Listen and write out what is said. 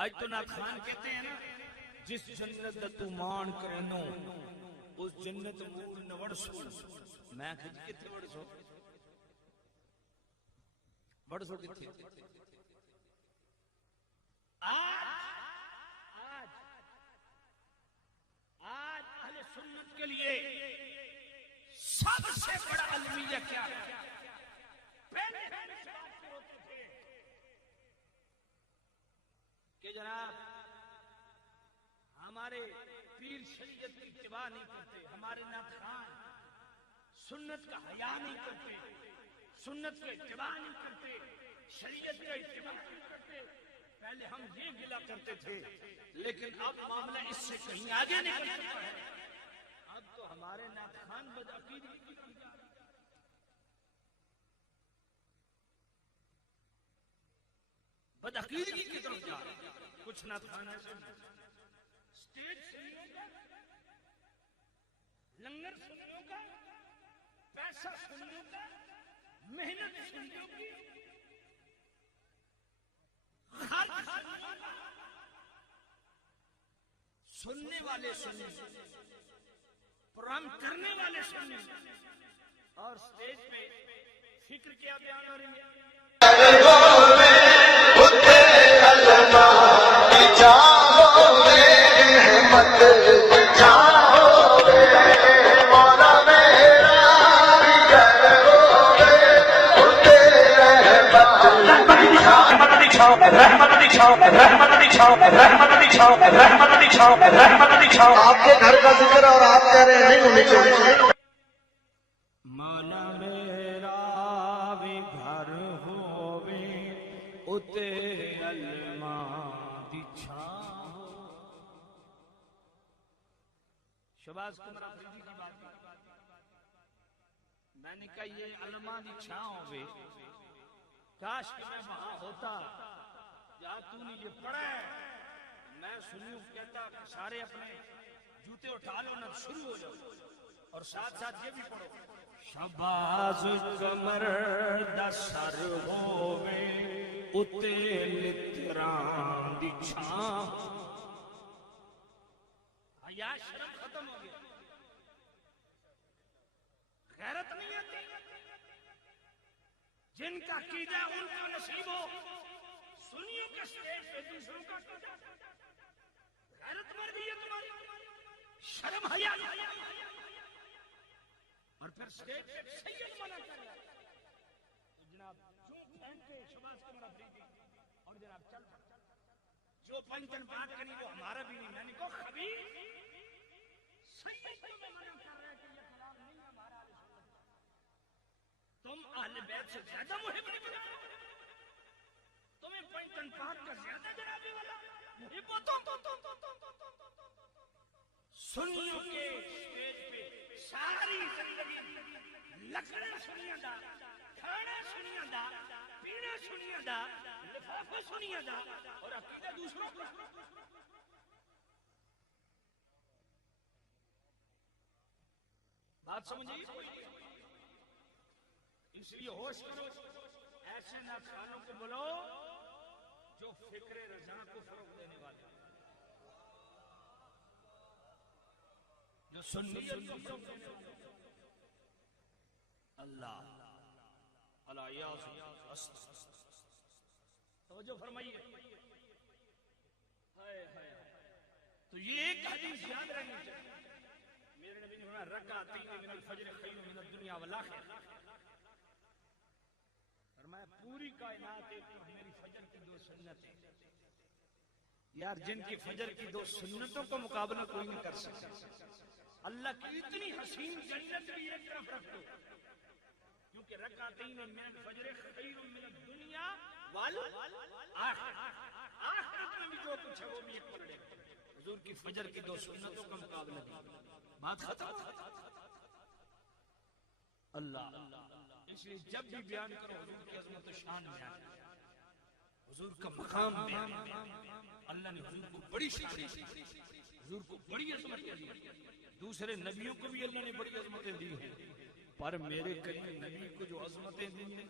आज तो ना खान कहते हैं ना, जिस जन्नत तू मान करे नो उस जन्नत मूल न वड़सो। मैं खज किथे वड़सो वड़सो किथे। आज अहले सुन्नत के लिए सबसे बड़ा अलमिया क्या है? पहले होते थे कि जनाब हमारे पीर शरीयत की इत्तिबा नहीं करते, हमारे नाथखान सुन्नत का हया नहीं करते, सुन्नत का इत्तिबा नहीं करते, शरीयत का इत्तिबा नहीं करते। पहले हम ये गिला करते थे, लेकिन अब मामला इससे कहीं आगे निकल चुका है। अब तो हमारे नाथखान बदअकीदगी की तरफ जा रहे हैं। बदअकीदगी की तरफ जा रहे हैं। कुछ नाथखान ऐसे स्टेज सुनियों का, लंगर सुनियों का, पैसा सुनियों का, मेहनत सुनियों की, खर्च सुनियों का, सुनने वाले सुनिए, प्रोग्राम करने वाले सुनिए, और स्टेज पे फिक्र क्या बयान हो रही है? आपके घर का जिक्र और आप कह रहे नहीं होनी चाहिए। माना मेरा भी घर होवे उते अलमा दी छां। शहबाज कुमार अफरीदी की बात, मैंने कहा ये अलमा दी छां होवे, काश कि मैं वहां होता जहां तूने ये पढ़ा है। मैं सुनियों कहता कि सारे अपने जूते उठा लो ना, शुरू हो जाओ, और साथ साथ ये भी पढ़ो, शहबाज कमर दा सर होवे उते मित्रां दी छां। हया शर्म खत्म हो गया, गैरत नहीं आती। जिनका कीदा उनका नसीब हो। सुनियों के स्टेज पे दूसरों का कीदा, गैरत मर गई है तुम्हारी, शर्म हया। और फिर स्टेज पे सैयद मना कर रहा है तो जनाब जो पहन के शहबाज कुमार अफरीदी और जनाब चल जो पंचन बात करी वो हमारा भी नहीं। मैंने कहा खबीर सैयद को मैं मना कर रहा है कि ये कलाम नहीं है हमारा अहले सुन्नत। तुम अहले बैत से ज्यादा मुहिब नहीं बना, तुम्हें पंचन पाक का ज्यादा जनाबी वाला मुहिब हो तुम। सुन्नियों के स्टेज पे सारी जिंदगी लकड़ा सुनिया दा, खाना सुनिया दा, पीना सुनिया दा, लिफाफा सुनिया दा, और अकीदा दूसरों का। बात समझिए, इसलिए होश करो, ऐसे नाथखानों को बुलाओ जो फिक्रे रजा को फरोग देने वाले, जो सुन्नियत को फरोग देने वाले। अल्लाह तवज्जो फरमाइए। तो ये एक हदीस याद रखनी चाहिए। मेरे नबी ने फरमाया रकातैन मिनल फज्र खैरुम मिनद दुनिया वल आखिरह। फरमाया पूरी कायनात एक मेरी फजर की दो सुन्नतें। यार जिनकी फजर की दो सुन्नतों का मुकाबला कोई नहीं कर सकता। अल्लाह की इतनी हसीन जन्नत भी एक तरफ रख दो, क्योंकि रकातैन मिनल फज्र खैरुम मिनद दुनिया वल आखिरह। आखिरत में भी जो कुछ है वो भी एक पलड़े। हुजूर की फजर की दो सुन्नतों का मुकाबला नहीं, बात खत्म। अल्लाह इसलिए जब भी बयान करो हुजूर की अज़मत और शान बयान, हुजूर का मकाम बयान। अल्लाह ने हुजूर को बड़ी शान दी, हुजूर को बड़ी अज़मत दी। दूसरे नबियों को भी अल्लाह ने बड़ी अज़मतें दी हैं, पर मेरे करीम नबी को जो अज़मतें दी हैं